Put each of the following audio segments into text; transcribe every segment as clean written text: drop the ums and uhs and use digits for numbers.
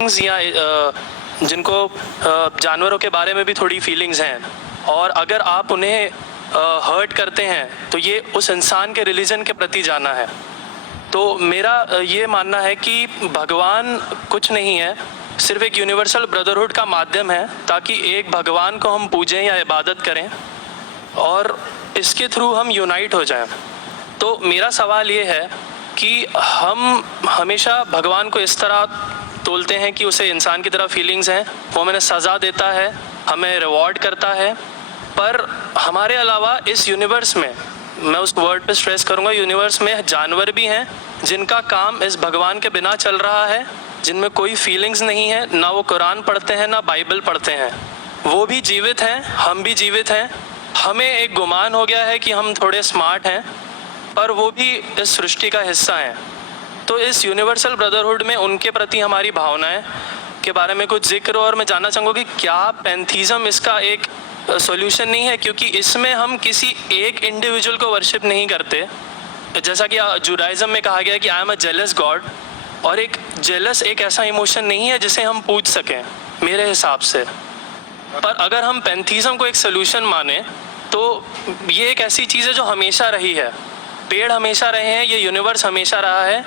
یا جن کو جانوروں کے بارے میں بھی تھوڑی فیلنگز ہیں، اور اگر آپ انہیں ہرٹ کرتے ہیں تو یہ اس انسان کے ریلیجن کے پرتی جانا ہے. تو میرا یہ ماننا ہے کہ بھگوان کچھ نہیں ہے، صرف ایک یونیورسل بردرہڈ کا مادھیم ہے تاکہ ایک بھگوان کو ہم پوجیں یا عبادت کریں اور اس کے تھرو ہم یونائٹ ہو جائیں. تو میرا سوال یہ ہے کہ ہم ہمیشہ بھگوان کو اس طرح تولتے ہیں کہ اسے انسان کی طرح فیلنگز ہیں، وہ ہمیں سزا دیتا ہے، ہمیں ریوارڈ کرتا ہے، پر ہمارے علاوہ اس یونیورس میں، میں اس ورڈ پہ سٹریس کروں گا، یونیورس میں جانور بھی ہیں جن کا کام اس بھگوان کے بنا چل رہا ہے، جن میں کوئی فیلنگز نہیں ہے، نہ وہ قرآن پڑھتے ہیں نہ بائبل پڑھتے ہیں. وہ بھی جیوت ہیں، ہم بھی جیوت ہیں. ہمیں ایک گمان ہو گیا ہے کہ ہم تھوڑے سمارٹ ہیں، پر وہ بھی اس سرشٹی کا حصہ ہیں. تو اس یونیورسل بردرہڈ میں ان کے پرتی ہماری بھاونائیں کے بارے میں کچھ ذکر ہو، اور میں جاننا چاہوں گا کہ کیا پینتھیزم اس کا ایک سولوشن نہیں ہے، کیونکہ اس میں ہم کسی ایک انڈیویجول کو ورشپ نہیں کرتے. جیسا کہ جوڈائزم میں کہا گیا ہے کہ I am a jealous God, اور ایک جیلس ایک ایسا ایموشن نہیں ہے جسے ہم پوچھ سکیں میرے حساب سے. پر اگر ہم پینتھیزم کو ایک سولوشن مانیں تو یہ ایک ایسی چیز ہے جو ہمیشہ رہی ہے. پیڑ ہمیشہ رہے ہیں، یہ یونیورس ہمیشہ رہا ہے،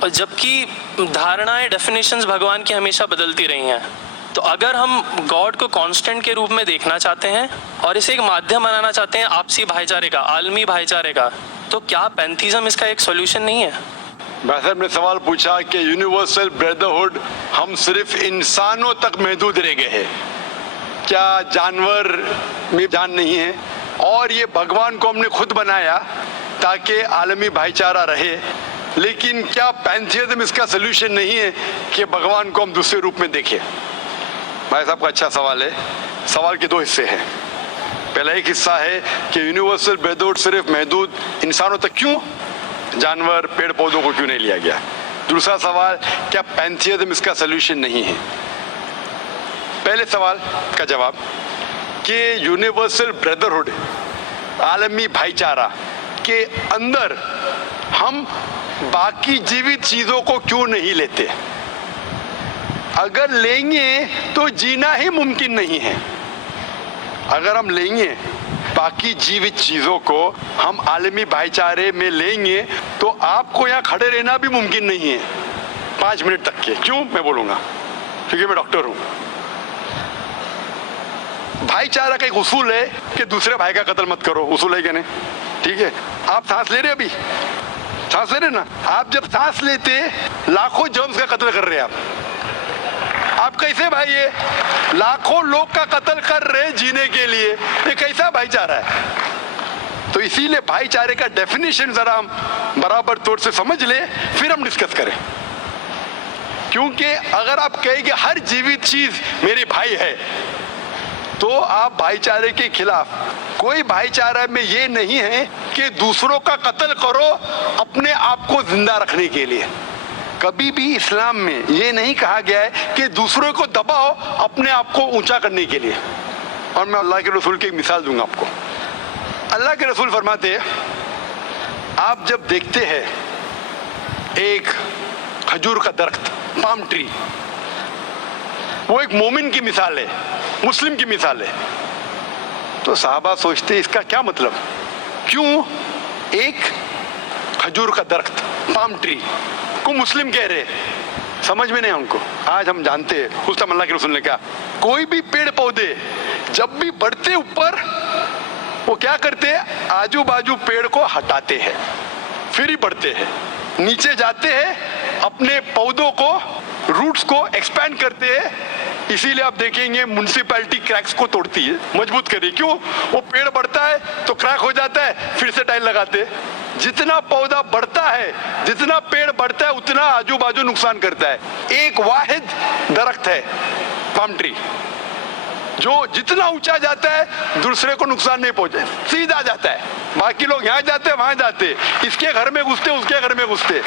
اور جبکہ دھارنائیں ڈیفینیشنز بھگوان کی ہمیشہ بدلتی رہی ہیں. تو اگر ہم گاڈ کو کانسٹنٹ کے روپ میں دیکھنا چاہتے ہیں اور اسے ایک مادھیم بنانا چاہتے ہیں آپسی بھائی چارے کا، عالمی بھائی چارے کا، تو کیا پینتھیزم اس کا ایک سولوشن نہیں ہے؟ بھائی صاحب نے سوال پوچھا کہ یونیورسل بردرہڈ ہم صرف انسانوں تک محدود رہ گئے ہیں، کیا جانور میں جان نہیں ہے؟ اور یہ بھگوان کو ہم نے خود بنایا تاکہ عالمی بھائی چارہ رہے، لیکن کیا پینتھیزم اس کا سلوشن نہیں ہے کہ بھگوان کو ہم دوسرے روپ میں دیکھیں؟ بھائی صاحب کا اچھا سوال ہے. سوال کے دو حصے ہیں. پہلا ایک حصہ ہے کہ یونیورسل بردرہڈ صرف محدود انسانوں تک کیوں، جانور پیڑ پودوں کو کیوں نہیں لیا گیا؟ دوسرا سوال، کیا پینتھیزم اس کا سلوشن نہیں ہے؟ پہلے سوال کا جواب کہ یونیورسل بردرہڈ، عالمی بھائی چارہ کے اندر ہم باقی جیوت چیزوں کو کیوں نہیں لیتے؟ اگر لیں گے تو جینا ہی ممکن نہیں ہے. اگر ہم لیں گے باقی جیوت چیزوں کو، ہم عالمی بھائی چارے میں لیں گے تو آپ کو یہاں کھڑے رہنا بھی ممکن نہیں ہے 5 منٹ تک کے. کیوں؟ میں بولوں گا، کیونکہ میں ڈاکٹر ہوں. بھائی چارہ کا ایک اصول ہے کہ دوسرے بھائی کا قتل مت کرو، اصول ہے کہ نہیں؟ ٹھیک ہے، آپ سانس لے رہے، ابھی سانس لے رہے نا، آپ جب سانس لیتے لاکھوں جرمز کا قتل کر رہے ہیں. آپ کیسے بھائی ہے؟ لاکھوں لوگ کا قتل کر رہے جینے کے لیے، یہ کیسا بھائی چارہ ہے؟ تو اسی لیے بھائی چارے کا ڈیفینیشن ذرا ہم برابر طور سے سمجھ لیں، پھر ہم ڈسکس کریں. کیونکہ اگر آپ کہیں کہ ہر جیوت چیز میری بھائی ہے تو آپ بھائی چارے کے خلاف. کوئی بھائی چارہ میں یہ نہیں ہے کہ دوسروں کا قتل کرو اپنے آپ کو زندہ رکھنے کے لیے. کبھی بھی اسلام میں یہ نہیں کہا گیا ہے کہ دوسروں کو دباؤ اپنے آپ کو اونچا کرنے کے لیے. اور میں اللہ کے رسول کی ایک مثال دوں گا آپ کو. اللہ کے رسول فرماتے ہیں، آپ جب دیکھتے ہیں ایک کھجور کا درخت، پام ٹری، وہ ایک مومن کی مثال ہے، مسلم کی مثال ہے، تو صحابہ سوچتے اس کا کیا مطلب؟ کیوں ایک کھجور کا درخت، پام ٹری کو مسلم کہہ رہے؟ سمجھ میں نہیں ہم کو. آج ہم جانتے ہیں اس ٹائم اللہ کے رسول نے کہا کوئی بھی پیڑ پودے جب بھی بڑھتے اوپر، وہ کیا کرتے ہیں؟ آجو باجو پیڑ کو ہٹاتے ہیں، پھر ہی بڑھتے ہیں. نیچے جاتے ہیں، اپنے پودوں کو، روٹس کو ایکسپینڈ کرتے ہیں. اسی لیے آپ دیکھیں گے میونسپلٹی کریکس کو توڑتی ہے، مضبوط کری. کیوں؟ وہ پیڑ بڑھتا ہے تو کریک ہو جاتا ہے، پھر سے ٹائل لگاتے. جتنا پودا بڑھتا ہے، جتنا پیڑ بڑھتا ہے، اتنا آجو باجو نقصان کرتا ہے. ایک واحد درخت ہے پام ٹری، جو جتنا اونچا جاتا ہے دوسرے کو نقصان نہیں پہنچے، سیدھا جاتا ہے. باقی لوگ یہاں جاتے وہاں جاتے، اس کے گھر میں گھستے اس کے گھر میں گھستے.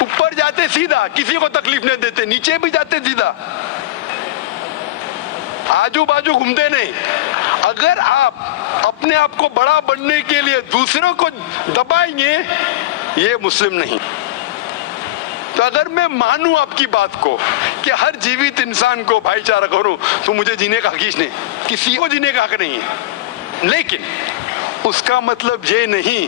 اوپر جاتے سیدھا، کسی کو تکلیف نہیں دیتے، نیچے بھی جاتے سیدھا، آجو باجو گھومتے نہیں. اگر آپ اپنے آپ کو بڑا بننے کے لیے دوسروں کو دبائیں گے، یہ مسلم نہیں. تو اگر میں مانوں آپ کی بات کو کہ ہر جیوت انسان کو بھائی چارہ کروں تو مجھے جینے کا حق ہی نہیں، کسی کو جینے کا حق نہیں ہے. لیکن اس کا مطلب یہ نہیں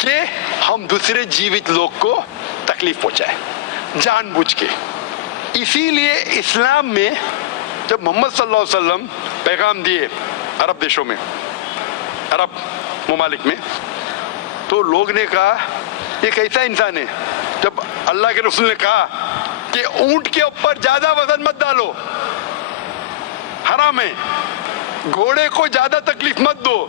کہ ہم دوسرے جیوت لوگ کو تکلیف پہنچائیں جان بوجھ کے. اسی لیے اسلام میں جب محمد صلی اللہ علیہ وسلم پیغام دیے عرب دیشوں میں، عرب ممالک میں، تو لوگ نے کہا یہ کیسا انسان ہے. جب اللہ کے رسول نے کہا کہ اونٹ کے اوپر زیادہ وزن مت ڈالو، حرام ہے، گھوڑے کو زیادہ تکلیف مت دو،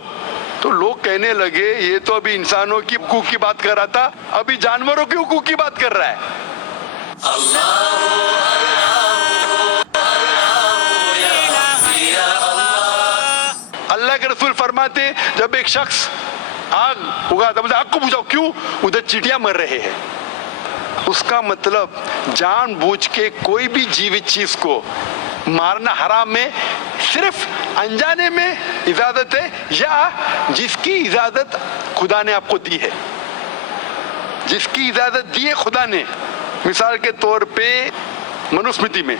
تو لوگ کہنے لگے یہ تو ابھی انسانوں کی حقوق کی بات کر رہا تھا، ابھی جانوروں کے حقوق کی بات کر رہا ہے. اللہ کے رسول فرماتے جب ایک شخص آگ اگاتا، مجھے آگ کو بجھاؤ، کیوں؟ ادھر چیٹیاں مر رہے ہیں. اس کا مطلب جان بوجھ کے کوئی بھی جیوت چیز کو مارنا حرام ہے. صرف انجانے میں اجازت ہے یا جس کی اجازت خدا نے آپ کو دی ہے، جس کی اجازت دی ہے خدا نے. مثال کے طور پہ منوسمرتی میں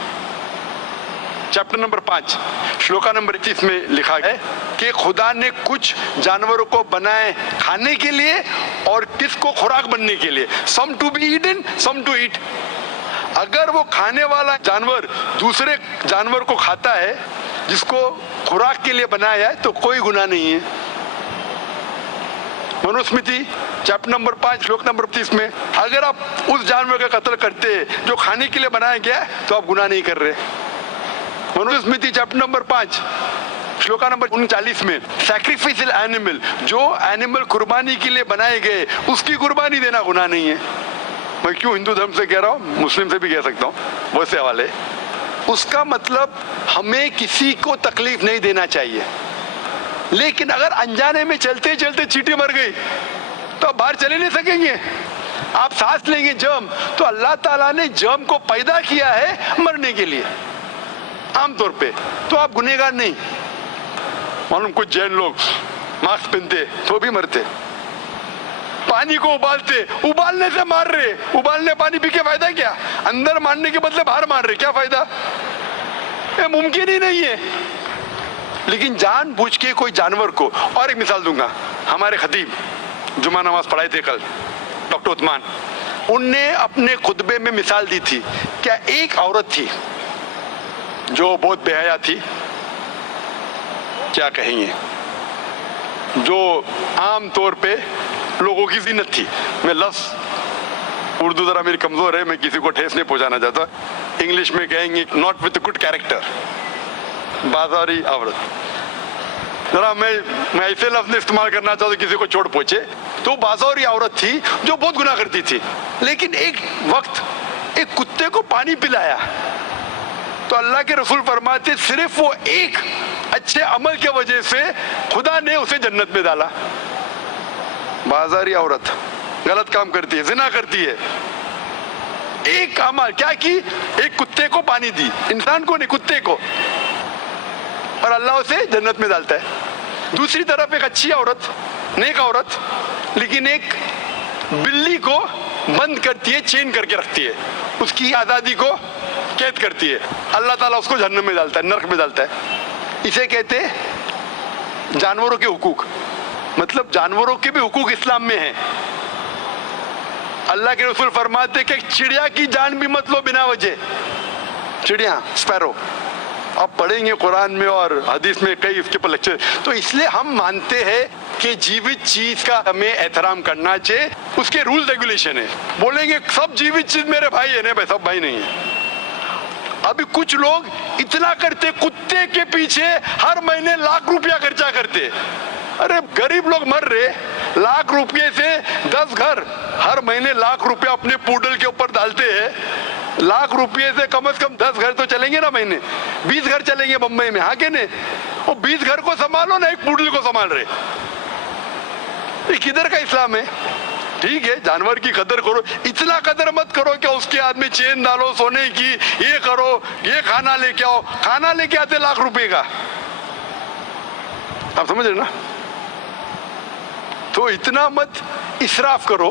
چیپٹر نمبر 5 شلوکا نمبر 31 میں لکھا ہے کہ خدا نے کچھ جانوروں کو بنائے کھانے کے لیے اور کس کو خوراک بننے کے لیے. Some to be eaten, some to eat. اگر وہ کھانے والا جانور دوسرے جانور کو کھاتا ہے جس کو خوراک کے لیے بنایا ہے تو کوئی گناہ نہیں ہے. منوسمرتی چیپٹر نمبر 5 شلوک نمبر 30 میں اگر آپ اس جانور کا قتل کرتے جو کھانے کے لیے بنایا گیا تو آپ گناہ نہیں کر رہے. منوسمرتی چیپٹر نمبر 5 شلوکا نمبر 39 میں سیکریفائسل اینیمل، جو اینیمل قربانی کے لیے بنائے گئے اس کی قربانی دینا گناہ نہیں ہے. میں کیوں ہندو دھرم سے کہہ رہا ہوں، مسلم سے بھی کہہ سکتا ہوں، بہت سے حوالے. اس کا مطلب ہمیں کسی کو تکلیف نہیں دینا چاہیے. لیکن اگر انجانے میں چلتے چلتے چیٹی مر گئی تو آپ باہر چلے نہیں سکیں گے، آپ سانس لیں گے جرم. تو اللہ تعالیٰ نے جرم کو پیدا کیا ہے مرنے کے لیے عام طور پہ، تو آپ گنہگار نہیں. معلوم کچھ جین لوگ ماسک پہنتے تو بھی مرتے، پانی کو ابالتے، ابالنے سے مار رہے، ابالنے پانی پی کے فائدہ کیا؟ اندر مارنے کے بدلے باہر مار رہے، کیا فائدہ؟ یہ ممکن ہی نہیں ہے. لیکن جان بوجھ کے کوئی جانور کو. اور ایک مثال دوں گا، ہمارے خطیب جمعہ نماز پڑھائے تھے کل، ڈاکٹر عثمان، ان نے اپنے خطبے میں مثال دی تھی. کیا ایک عورت تھی جو بہت بے حیا تھی، کیا کہیں گے، جو عام طور پہ لوگوں کی زینت تھی. میں لفظ اردو ذرا میری کمزور ہے، میں کسی کو ٹھیس نہیں پہنچانا چاہتا، انگلش میں کہیں گے ناٹ وتھ گڈ کیریکٹر، بازاری عورت. ذرا میں ایسے لفظ استعمال کرنا چاہتا ہوں کسی کو چوٹ پہنچے. تو بازاری عورت تھی جو بہت گناہ کرتی تھی، لیکن ایک وقت ایک کتے کو پانی پلایا تو اللہ کے رسول فرماتے صرف وہ ایک اچھے عمل کی وجہ سے خدا نے اسے جنت میں ڈالا. بازاری عورت غلط کام کرتی ہے، زنا کرتی ہے، ایک عمل کیا کی، ایک کتے کو پانی دی، انسان کو نہیں کتے کو، اور اللہ اسے جنت میں ڈالتا ہے. دوسری طرف ایک اچھی عورت، نیک عورت، لیکن ایک بلی کو بند کرتی ہے، چین کر کے رکھتی ہے، اس کی آزادی کو قید کرتی ہے، اللہ تعالیٰ اس کو جہنم میں ڈالتا ہے، نرک میں ڈالتا ہے. اسے کہتے جانوروں کے حقوق. مطلب جانوروں کے بھی حقوق اسلام میں ہیں. اللہ کے رسول فرماتے کہ چڑیا کی جان بھی مت لو بنا وجہ. چڑیا، اسپیرو، آپ پڑھیں گے قرآن میں اور حدیث میں کئی اس کے پر لیکچر. تو اس لیے ہم مانتے ہیں کہ جیوت چیز کا ہمیں احترام کرنا چاہیے، اس کے رول ریگولیشن ہے. بولیں گے سب جیوت چیز میرے بھائی ہے، نہیں بھائی، سب بھائی نہیں ہے. ابھی کچھ لوگ اتنا کرتے، کتے کے پیچھے ہر مہینے لاکھ روپیہ خرچہ کرتے. ارے غریب لوگ مر رہے، لاکھ روپے سے 10 گھر ہر مہینے لاکھ روپیہ اپنے پوڈل کے اوپر ڈالتے ہیں. لاکھ روپے سے کم از کم 10 گھر تو چلیں گے نا مہینے، 20 گھر چلیں گے بمبئی میں، ہاں کہ نہیں؟ وہ 20 گھر کو سنبھالو نا، ایک پوڈل کو سنبھال رہے. یہ کدھر کا اسلام ہے؟ ٹھیک ہے جانور کی قدر کرو، اتنا قدر مت کرو کہ اس کے ہاتھ میں چین ڈالو سونے کی، یہ کرو، یہ کھانا لے کے آؤ. کھانا لے کے آتے لاکھ روپے کا، آپ سمجھ رہے نا؟ تو اتنا مت اسراف کرو.